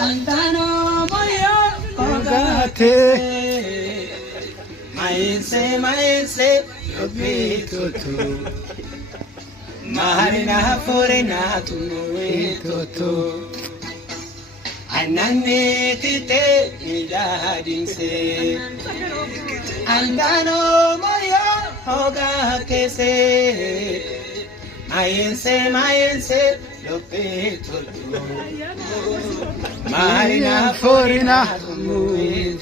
Antano moyo ogate maese lopitoto Marina forena tuwe toto Anane tite iladinse Antano moyo ogakese Mayense lopitoto Marina forina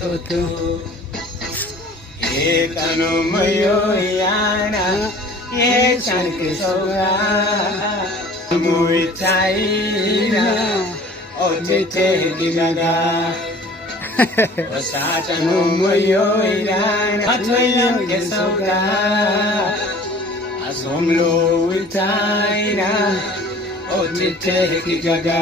toto Ekano moyo yana Yechanke soga Muitaina Otete gigaga Osata no moyo yana Atoyam ke soga Asomlo itaina Otete gigaga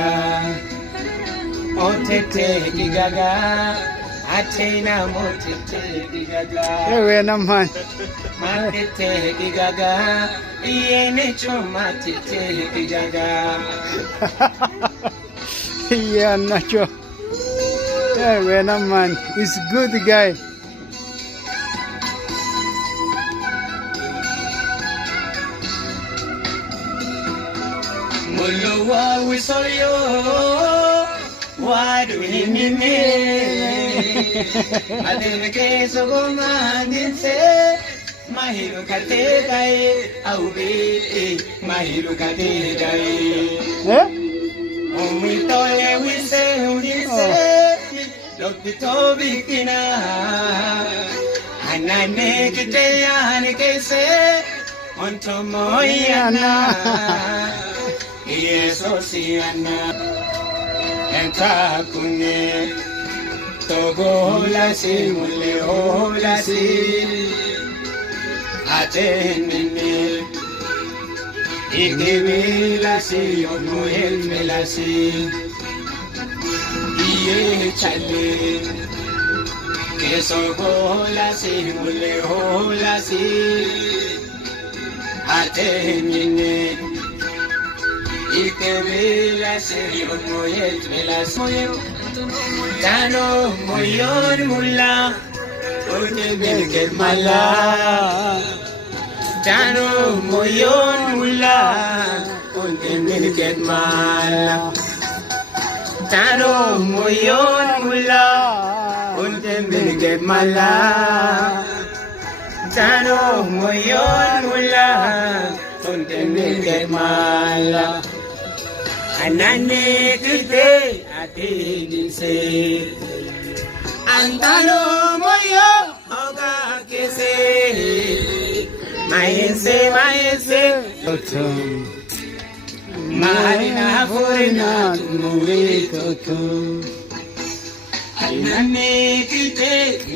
Atena motete gigaga ewe naman Matete gigaga Iene choma tete gigaga yeah nacho ewe naman is good guy Molo wa wisoyo Wadu hinine Adeveke sogoma dinse Mahiru kate dae Aube Mahiru kate dae eh Omitoye wise unise Lopito bikina Anane kite yane kese Onto moyana Yeso siana Enta kune Togo la si mule hola si Atenene Ikebe la si Ono helme la si Iye chale Kesogo la si mule hola si Atenene Ikebe la si Ono helme la si Tano moyon mula Ote bilket mala Tano moyon mula Ote bilket mala Tano moyon mula Ote bilket mala Tano moyon mula Ote bilket mala Anane kite ate dinse Antano moyo oga kese Mayense autumn Marina forina tumuwe toto Anane kite